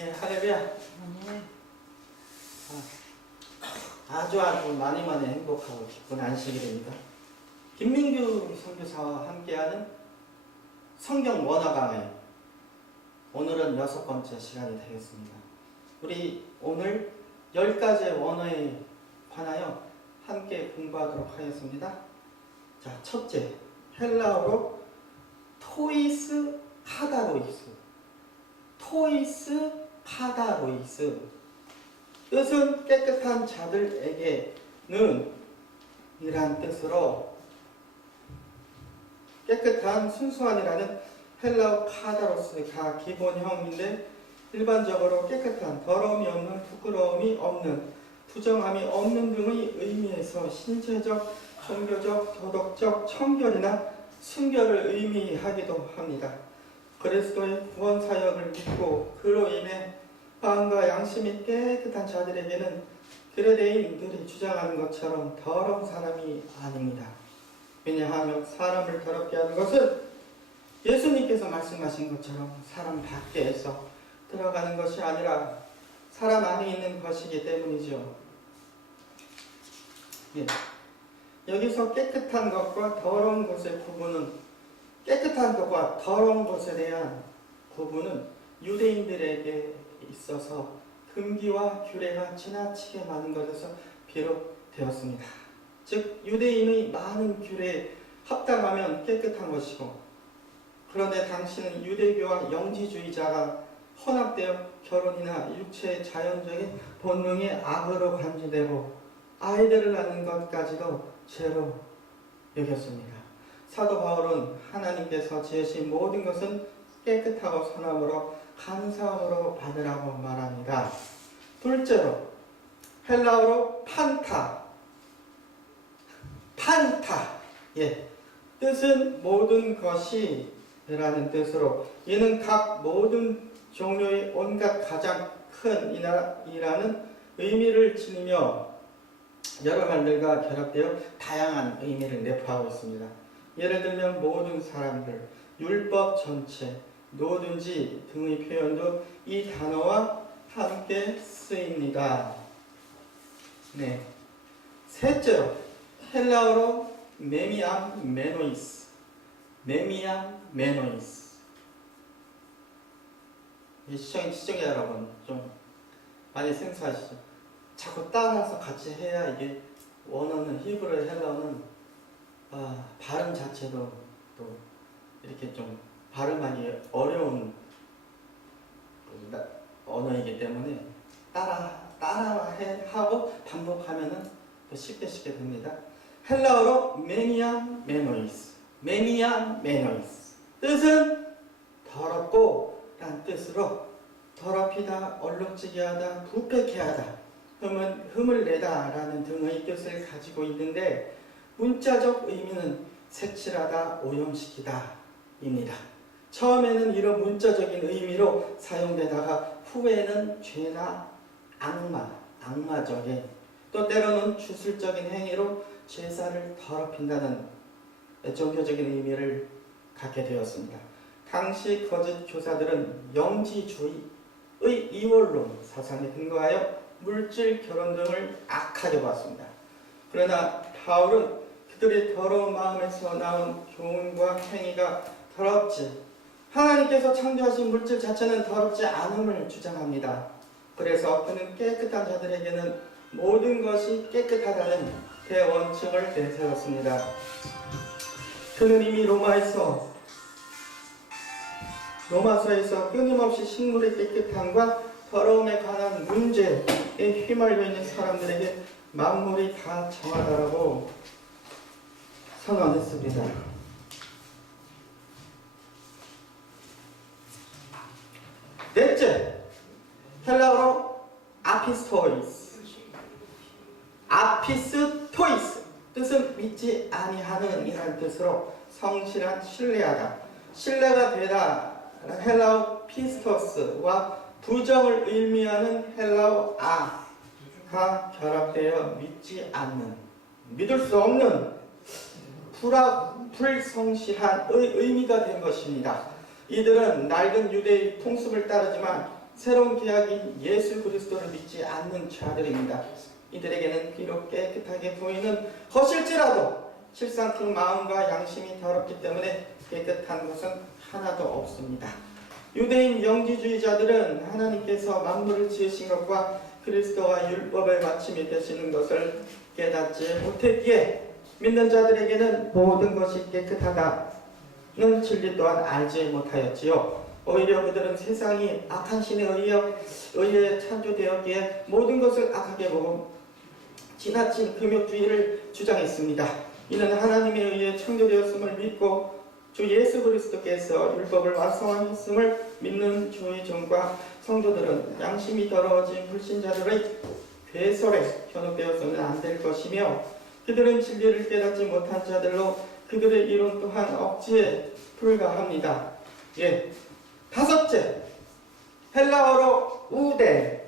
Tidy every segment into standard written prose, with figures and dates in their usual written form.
예, 할렐루야. 아주 많이 행복하고 기쁜 안식이 됩니다. 김민규 선교사와 함께하는 성경 원어 강의. 오늘은 6번째 시간이 되겠습니다. 우리 오늘 10가지의 원어에 관하여 함께 공부하도록 하겠습니다. 자, 첫째, 헬라어로 토이스 카다로이스. 토이스 카다로이스. 뜻은 깨끗한 자들에게는 이란 뜻으로 깨끗한 순수한이라는 헬라어 카다로스가 기본형인데 일반적으로 깨끗한, 더러움이 없는, 부끄러움이 없는, 부정함이 없는 등의 의미에서 신체적, 종교적, 도덕적 청결이나 순결을 의미하기도 합니다. 그리스도의 구원 사역을 믿고 그로 인해 마음과 양심이 깨끗한 자들에게는 그레데인들이 주장하는 것처럼 더러운 사람이 아닙니다. 왜냐하면 사람을 더럽게 하는 것은 예수님께서 말씀하신 것처럼 사람 밖에서 들어가는 것이 아니라 사람 안에 있는 것이기 때문이죠. 예. 여기서 깨끗한 것과 더러운 것의 구분은, 깨끗한 것과 더러운 것에 대한 구분은 유대인들에게 있어서 금기와 규례가 지나치게 많은 것에서 비롯되었습니다. 즉 유대인의 많은 규례에 합당하면 깨끗한 것이고, 그런데 당시는 유대교와 영지주의자가 혼합되어 결혼이나 육체의 자연적인 본능의 악으로 간주되고 아이들을 낳는 것까지도 죄로 여겼습니다. 사도 바울은 하나님께서 지으신 모든 것은 깨끗하고 선함으로 감사함으로 받으라고 말합니다. 둘째로 헬라어로 판타. 예. 뜻은 모든 것이 라는 뜻으로, 이는 각 모든 종류의 온갖 가장 큰 이라는 의미를 지니며 여러 말들과 결합되어 다양한 의미를 내포하고 있습니다. 예를 들면 모든 사람들, 율법 전체, 누구든지 등의 표현도 이 단어와 함께 쓰입니다. 네. 셋째로 헬라어로 메미암 메노이스. 시청자 여러분 좀 많이 생소하시죠? 자꾸 따라서 같이 해야 이게 원어는, 히브리 헬라어는 발음 자체도 또 이렇게 좀 발음하기 어려운 언어이기 때문에 따라하고 반복하면은 또 쉽게 됩니다. 헬라어로 메니안 메노이스. 뜻은 더럽고 란 뜻으로 더럽히다, 얼룩지게 하다, 부패케 하다, 흠을 내다 라는 등의 뜻을 가지고 있는데 문자적 의미는 색칠하다, 오염시키다 입니다. 처음에는 이런 문자적인 의미로 사용되다가 후에는 죄나 악마적인, 또 때로는 주술적인 행위로 제사를 더럽힌다는 종교적인 의미를 갖게 되었습니다. 당시 거짓 교사들은 영지주의의 이원론 사상에 근거하여 물질, 결혼 등을 악하게 봤습니다. 그러나 바울은 그들의 더러운 마음에서 나온 교훈과 행위가 더럽지, 하나님께서 창조하신 물질 자체는 더럽지 않음을 주장합니다. 그래서 그는 깨끗한 자들에게는 모든 것이 깨끗하다는 대원칙을 내세웠습니다. 그는 이미 로마서에서 끊임없이 식물의 깨끗함과 더러움에 관한 문제에 휘말려 있는 사람들에게 만물이 다 정하다라고 선언했습니다. 넷째, 헬라어로 아피스토이스. 뜻은 믿지 아니하는 이라는 뜻으로 성실한, 신뢰하다, 신뢰가 되다. 헬라어 피스토스와 부정을 의미하는 헬라어 아가 결합되어 믿지 않는, 믿을 수 없는, 불성실한의 의미가 된 것입니다. 이들은 낡은 유대의 풍습을 따르지만 새로운 계약인 예수 그리스도를 믿지 않는 자들입니다. 이들에게는 비록 깨끗하게 보이는 것일지라도 실상 그 마음과 양심이 더럽기 때문에 깨끗한 것은 하나도 없습니다. 유대인 영지주의자들은 하나님께서 만물을 지으신 것과 그리스도와 율법의 마침이 되시는 것을 깨닫지 못했기에 믿는 자들에게는 모든 것이 깨끗하다는 진리 또한 알지 못하였지요. 오히려 그들은 세상이 악한 신에 의해 창조되었기에 모든 것을 악하게 보고 지나친 금욕주의를 주장했습니다. 이는 하나님에 의해 창조되었음을 믿고 주 예수 그리스도께서 율법을 완성하셨음을 믿는 주의 종과 성도들은 양심이 더러워진 불신자들의 괴설에 현혹되어서는 안 될 것이며, 그들은 진리를 깨닫지 못한 자들로 그들의 이론 또한 억지에 불과합니다. 다섯째, 헬라어로 우덴.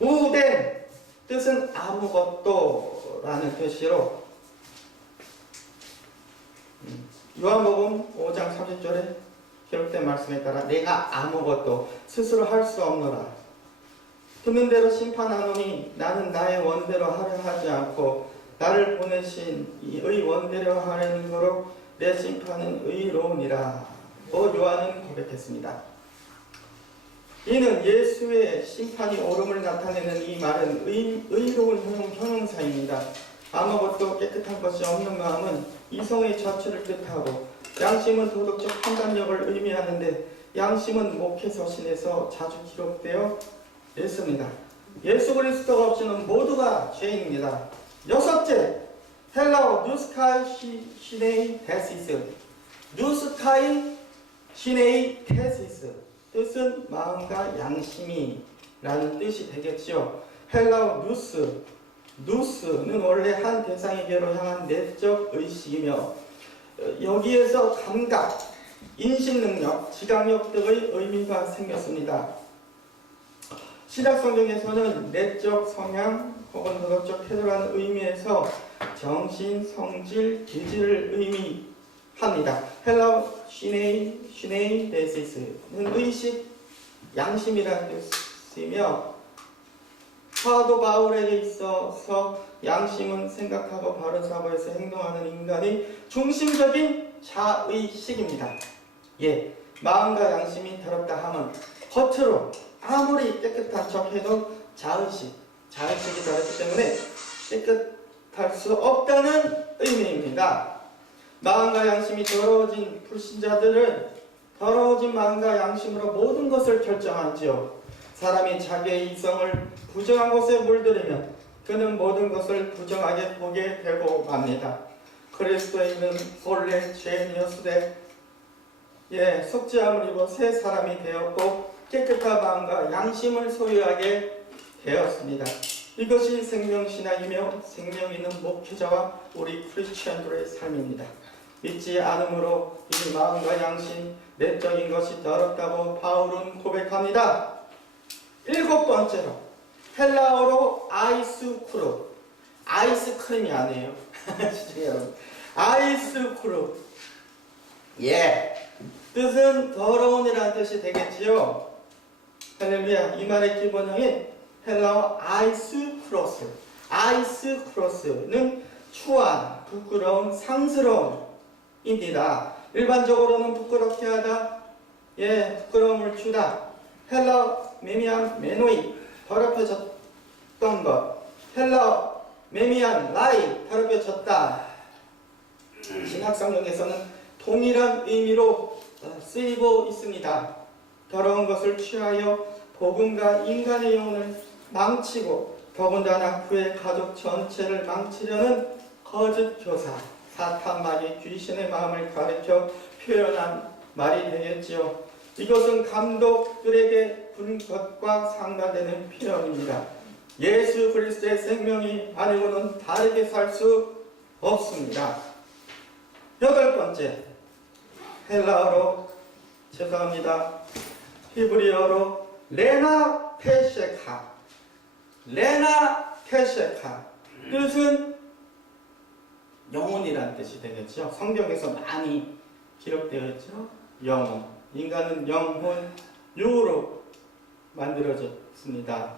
우덴 뜻은 아무것도 라는 뜻으로 요한복음 5장 30절에 기록된 말씀에 따라 내가 아무것도 스스로 할 수 없노라. 듣는 대로 심판하노니 나는 나의 원대로 하려 하지 않고 나를 보내신 이의 원대로 하려는 거로 내 심판은 의로우니라. 요한은 고백했습니다. 이는 예수의 심판이 옳음을 나타내는 이 말은 의로운 형용사입니다. 아무것도 깨끗한 것이 없는 마음은 이성의 자취를 뜻하고, 양심은 도덕적 판단력을 의미하는데 양심은 목회서신에서 자주 기록되어 있습니다. 예수 그리스도가 없이는 모두가 죄인입니다. 여섯째, 헬라어 누스카이 시네이 테시스. 누스카이 시네이 테시스 뜻은 마음과 양심이 라는 뜻이 되겠지요. 헬라어 누스는 원래 한 대상에게로 향한 내적 의식이며, 여기에서 감각, 인식능력, 지각력 등의 의미가 생겼습니다. 신약성경에서는 내적 성향 혹은 도덕적 태도라는 의미에서 정신, 성질, 기질을 의미합니다. 헬라어 시네이 데시스는 의식, 양심이라는 뜻이며, 사도 바울에게 있어서 양심은 생각하고 바른 사고에서 행동하는 인간의 중심적인 자의식입니다. 마음과 양심이 더럽다 함은 겉으로 아무리 깨끗한 척해도 자의식이 더럽기 때문에 깨끗할 수 없다는 의미입니다. 마음과 양심이 더러워진 불신자들은 더러워진 마음과 양심으로 모든 것을 결정하지요. 사람이 자기의 이성을 부정한 것에 물들이면 그는 모든 것을 부정하게 보게 되고 맙니다. 그리스도인은 본래 죄인이었으되 속죄함을 입어 새 사람이 되었고 깨끗한 마음과 양심을 소유하게 되었습니다. 이것이 생명신학이며 생명 있는 목회자와 우리 크리스천들의 삶입니다. 믿지 않음으로 이 마음과 양심, 내적인 것이 더럽다고 바울은 고백합니다. 일곱 번째로 헬라어로 아이스크루. 아이스크림이 아니에요. 여러분, 아이스크루. 뜻은 더러운이라는 뜻이 되겠지요. 할렐루야. 이 말의 기본형인 헬라어 아이스크로스. 아이스크로스는 추한, 부끄러운, 상스러움입니다. 일반적으로는 부끄럽게 하다, 부끄러움을 주다. 헬라어 메미안 메노이, 더럽혀졌던 것. 헬라어 메미안 라이, 더럽혀졌다. 신약성경에서는 동일한 의미로 쓰이고 있습니다. 더러운 것을 취하여 복음과 인간의 영혼을 망치고 더군다나 그의 가족 전체를 망치려는 거짓 교사, 사탄마귀 귀신의 마음을 가리켜 표현한 말이 되겠지요. 이것은 감독들에게 군 것과 상반되는 표현입니다. 예수 그리스도의 생명이 아니고는 다르게 살 수 없습니다. 여덟 번째, 헬라어로 히브리어로 레나 테셰카. 뜻은 영혼이라는 뜻이 되겠죠. 성경에서 많이 기록되어 있죠. 영혼. 인간은 영혼, 유로 만들어졌습니다.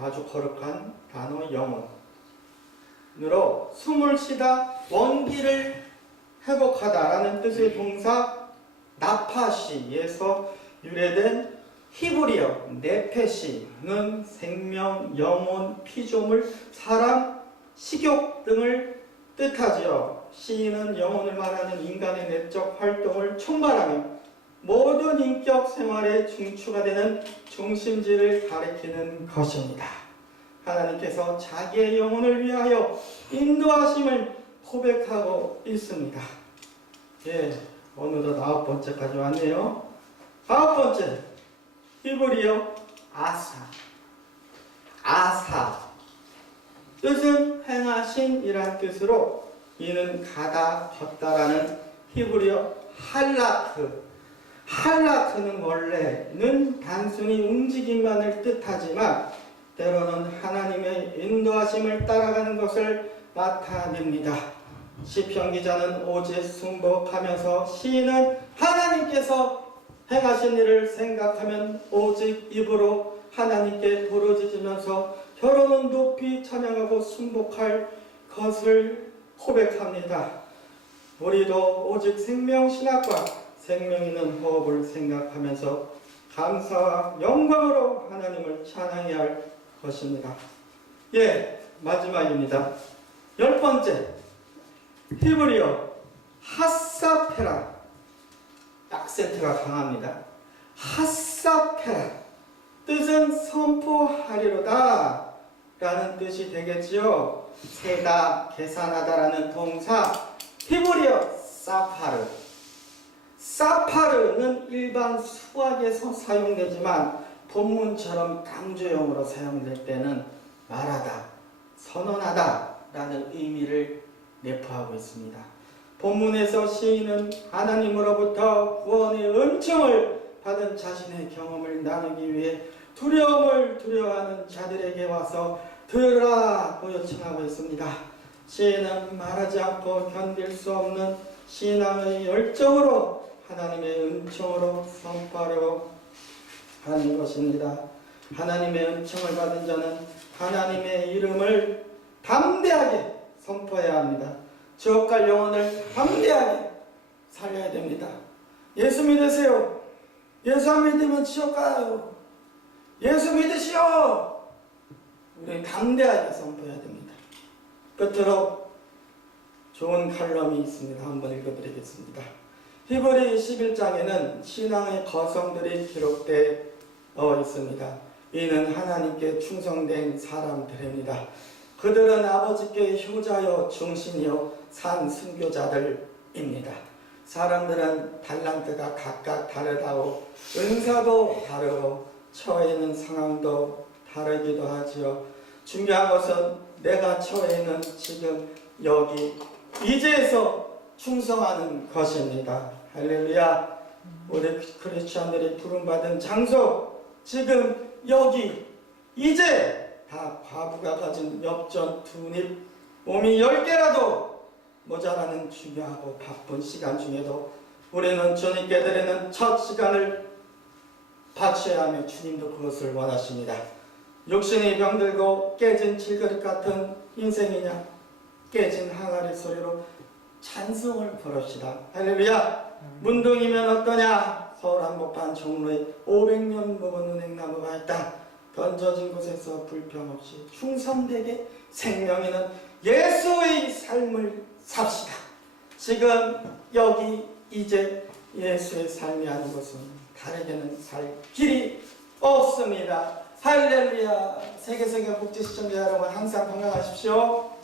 아주 거룩한 단어 영혼으로 숨을 쉬다 원기를 회복하다라는 뜻의 동사 나파시에서 유래된 히브리어 네페시는 생명, 영혼, 피조물, 사람, 식욕 등을 뜻하지요. 시인은 영혼을 말하는 인간의 내적 활동을 총괄하며 모든 인격 생활의 중추가 되는 중심지를 가리키는 것입니다. 하나님께서 자기의 영혼을 위하여 인도하심을 고백하고 있습니다. 어느덧 9번째까지 왔네요. 9번째, 히브리어 아사. 뜻은 행하신이란 뜻으로 이는 가다, 걷다라는 히브리어 할라크는 원래는 단순히 움직임만을 뜻하지만 때로는 하나님의 인도하심을 따라가는 것을 나타냅니다. 시편 기자는 오직 순복하면서 시인은 하나님께서 행하신 일을 생각하면 오직 입으로 하나님께 부르짖으면서 혀로는 높이 찬양하고 순복할 것을 고백합니다. 우리도 오직 생명신학과 생명 있는 호흡을 생각하면서 감사와 영광으로 하나님을 찬양해야 할 것입니다. 마지막입니다. 10번째, 히브리어 하사페라. 악센트가 강합니다. 하사페라. 뜻은 선포하리로다 라는 뜻이 되겠지요. 세다, 계산하다라는 동사 히브리어 사파르는 일반 수학에서 사용되지만 본문처럼 강조형으로 사용될 때는 말하다, 선언하다 라는 의미를 내포하고 있습니다. 본문에서 시인은 하나님으로부터 구원의 은총을 받은 자신의 경험을 나누기 위해 두려움을 두려워하는 자들에게 와서 들으라고 요청하고 있습니다. 시인은 말하지 않고 견딜 수 없는 신앙의 열정으로 하나님의 은총으로 선포하려고 하는 것입니다. 하나님의 은총을 받은 자는 하나님의 이름을 담대하게 선포해야 합니다. 지옥갈 영혼을 담대하게 살려야 됩니다. 예수 믿으세요. 예수 안 믿으면 지옥 가요. 예수 믿으시오. 우리는 담대하게 선포해야 됩니다. 끝으로 좋은 칼럼이 있습니다. 한번 읽어드리겠습니다. 히브리 11장에는 신앙의 거성들이 기록되어 있습니다. 이는 하나님께 충성된 사람들입니다. 그들은 아버지께 효자여 중신이요 산 순교자들입니다. 사람들은 달란트가 각각 다르다고 은사도 다르고 처해 있는 상황도 다르기도 하지요. 중요한 것은 내가 처해 있는 지금 여기 이제에서 충성하는 것입니다. 할렐루야. 우리 크리스천들이 부름받은 장소 지금 여기 이제 다 과부가 가진 엽전 2입 몸이 10개라도 모자라는 중요하고 바쁜 시간 중에도 우리는 주님께 드리는 첫 시간을 바쳐야 하며 주님도 그것을 원하십니다. 육신이 병들고 깨진 질그릇 같은 인생이냐 깨진 항아리 소리로 찬송을 부릅시다. 할렐루야. 문둥이면 어떠냐. 서울 한복판 종로에 500년 묵은 은행나무가 있다. 던져진 곳에서 불평 없이 충성되게 생명 있는 예수의 삶을 삽시다. 지금 여기 이제 예수의 삶이 아닌 것은 다르게는 살 길이 없습니다. 할렐루야. 세계성경 복지 시청자 여러분 항상 건강하십시오.